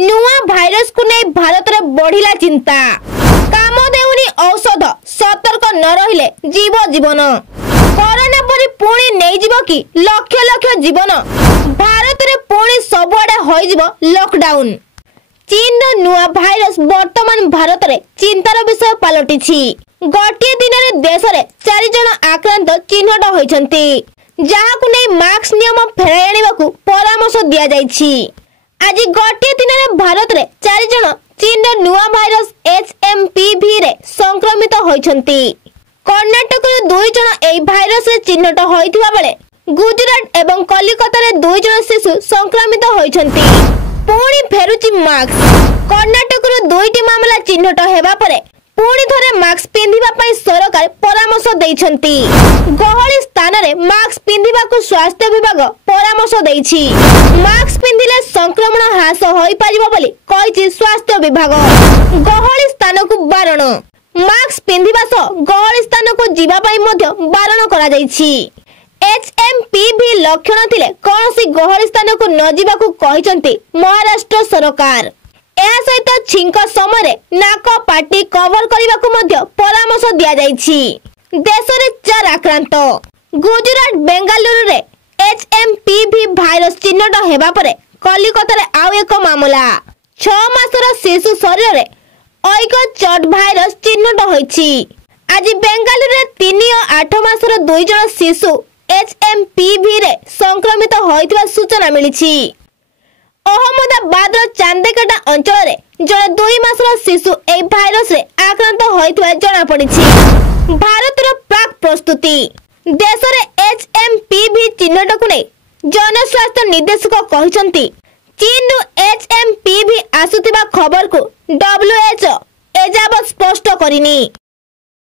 नुआ भाइरस को नहीं भारत में बढ़िला चिंता काम देउनी औषध सतर्क न रहिले जीव जीवन कोरोना परी पुणी नहीं जीव कि लक्ष लक्ष जीवन भारत में पुणी सबुआडे होई जीव लॉकडाउन। चीन नुआ भाइरस वर्तमान भारत में चिंतार विषय पलटिछि। गोटे दिन में देश में 4 जन आक्रांत चिन्हट होइछन्ति जहाकु नै मास्क नियम फेराई आनिबाकु परामर्श दिया जाइछि। आज गोटे दिन में भारत में 4 जन चीन नुआ भाइरस HMPV रे संक्रमित होइछन्ति। कर्नाटक रे 2 जन एई भाइरस रे चिन्हट होइथिबा बेले गुजरात एवं कलिकता रे 2 जन शिशु संक्रमित होइछन्ति। पुणी फेरुची मास्क कर्नाटक रे 2टी मामला चिन्हट हेबा परे पुणी थरे मास्क पिंधिबा पई सरकार परामर्श दैछन्ति। गहली स्थान रे मास्क पिंधिबा को स्वास्थ्य विभाग परामर्श दैछि। मास्क पिंधिले संक्रमण ह्रास होई परिबो बोली कहिछि स्वास्थ्य विभाग। गहली स्थान को बारण मास्क पिंधिबा सह गहली स्थान को जीवा पई मध्य बारण करा जाइछि। HMPV लक्षण थिले कोनोसी गहली स्थान को न जीवा को कहिसंती महाराष्ट्र सरकार। एहा सहित छिंक समय नाक पाटी कवर करने को परामर्श दिया जाइछि। देश में 4 आक्रांत गुजरात बेंगालुरु रे HMPV भाइरस चिन्हट हेबा परे कलिकता रे आउ एक मामला 6 मासर शिशु शरीर रे ऐक चट भाइरस चिन्हट होइछि। आज बेंगालुरु रे 3 और 8 मासर 2 जन शिशु HMPV रे संक्रमित होइतबा सूचना मिलिछि। अहमदाबाद चांदेकाटा अंचल रे जड़े 2 मासर शिशु ए भाइरस रे आक्रांत होइतबा जणा पड़िछि। भारत रो प्राक प्रस्तुति देश रे HMPV चिन्हट को नै जनस्वास्थ्य निर्देशक कहिसंती चीन HMPV आसुतिबा खबर को WHO एजाबत स्पष्ट करिनी।